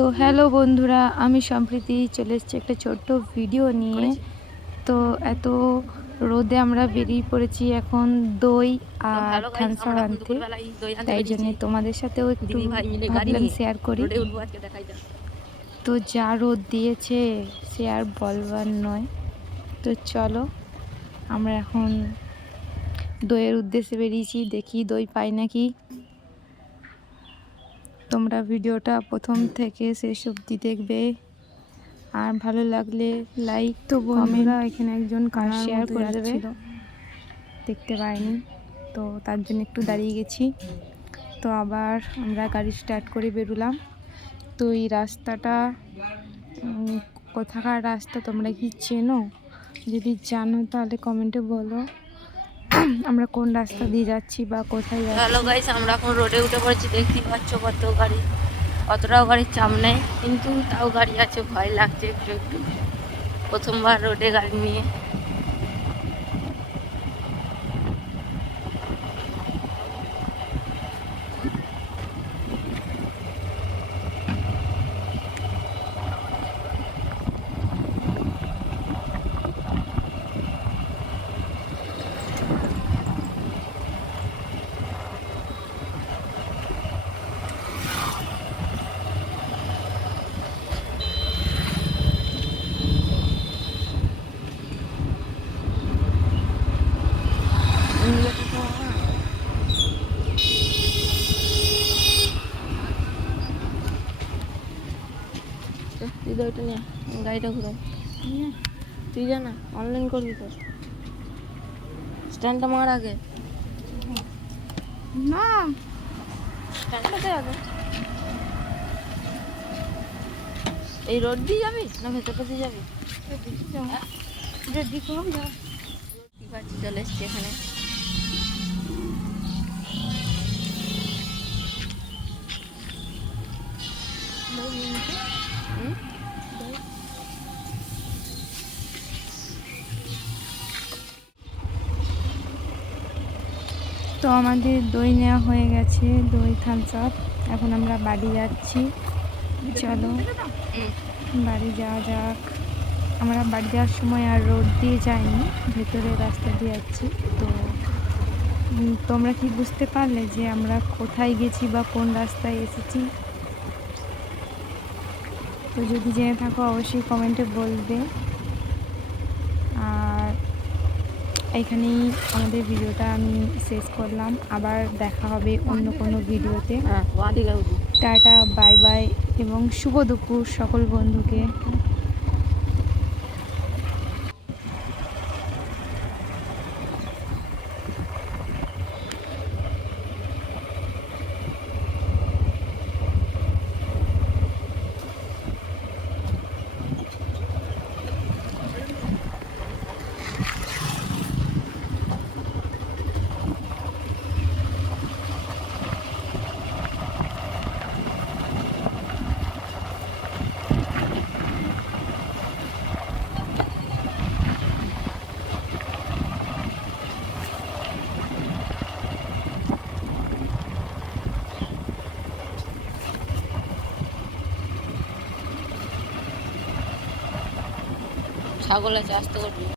তো হ্যালো বন্ধুরা, আমি সম্প্রীতি চলে এসেছি একটা ছোট্ট ভিডিও নিয়ে। তো এত রোদে আমরা বেরিয়ে পড়েছি এখন দই আর থামস আপ আনতে, তাই জন্যে তোমাদের সাথেও একটু ভাবলাম শেয়ার করি। তো যা রোদ দিয়েছে সে আর বলবার নয়। তো চলো আমরা এখন দইয়ের উদ্দেশ্যে বেরিয়েছি, দেখি দই পাই নাকি। তোমরা ভিডিওটা প্রথম থেকে শেষ অবধি দেখবে, আর ভালো লাগলে লাইক তো বন্ধুরা এখানে একজন কার শেয়ার করে দেবে, দেখতে পাইনি তো তার জন্য একটু দাঁড়িয়ে গেছি। তো আবার আমরা গাড়ি স্টার্ট করে বেরোলাম। তো এই রাস্তাটা কোথাকার রাস্তা তোমরা কি চেনো? যদি জানো তাহলে কমেন্টে বলো আমরা কোন রাস্তা দিয়ে যাচ্ছি বা কোথায় যাচ্ছি। হ্যালো গাইস, আমরা এখন রোডে উঠে পড়েছি। দেখতেই পাচ্ছ কত গাড়ি, অতটাও গাড়ির চাপ নেই, কিন্তু তাও গাড়ি আছে, ভয় লাগছে একটু একটু, প্রথমবার রোডে গাড়ি নিয়ে। তুই তো ওইটা নিয়ে গাড়িটা ঘুরো, তুই জানা অনলাইন করবি তো, স্ট্যান্ডটা মার আগে না স্ট্যান্ডটাতে আগে। এই রোড দিয়ে যাবি না ভেতরটা দিয়ে যাবি? ঠিক আছে, চলে এসছি এখানে। তো আমাদের দই নেওয়া হয়ে গেছে, দই থামস আপ। এখন আমরা বাড়ি যাচ্ছি, চলো বাড়ি যাওয়া যাক। আমরা বাড়ি যাওয়ার সময় আর রোড দিয়ে যাইনি, ভেতরে রাস্তা দিয়ে যাচ্ছি। তো তোমরা কি বুঝতে পারলে যে আমরা কোথায় গেছি বা কোন রাস্তায় এসেছি? তো যদি জেনে থাকো অবশ্যই কমেন্টে বলবে। আর এইখানেই আমাদের ভিডিওটা আমি শেষ করলাম, আবার দেখা হবে অন্য কোনো ভিডিওতে। টাটা, বাই বাই এবং শুভ দুপুর সকল বন্ধুকে। ছাগল আছে, আসতে করবি।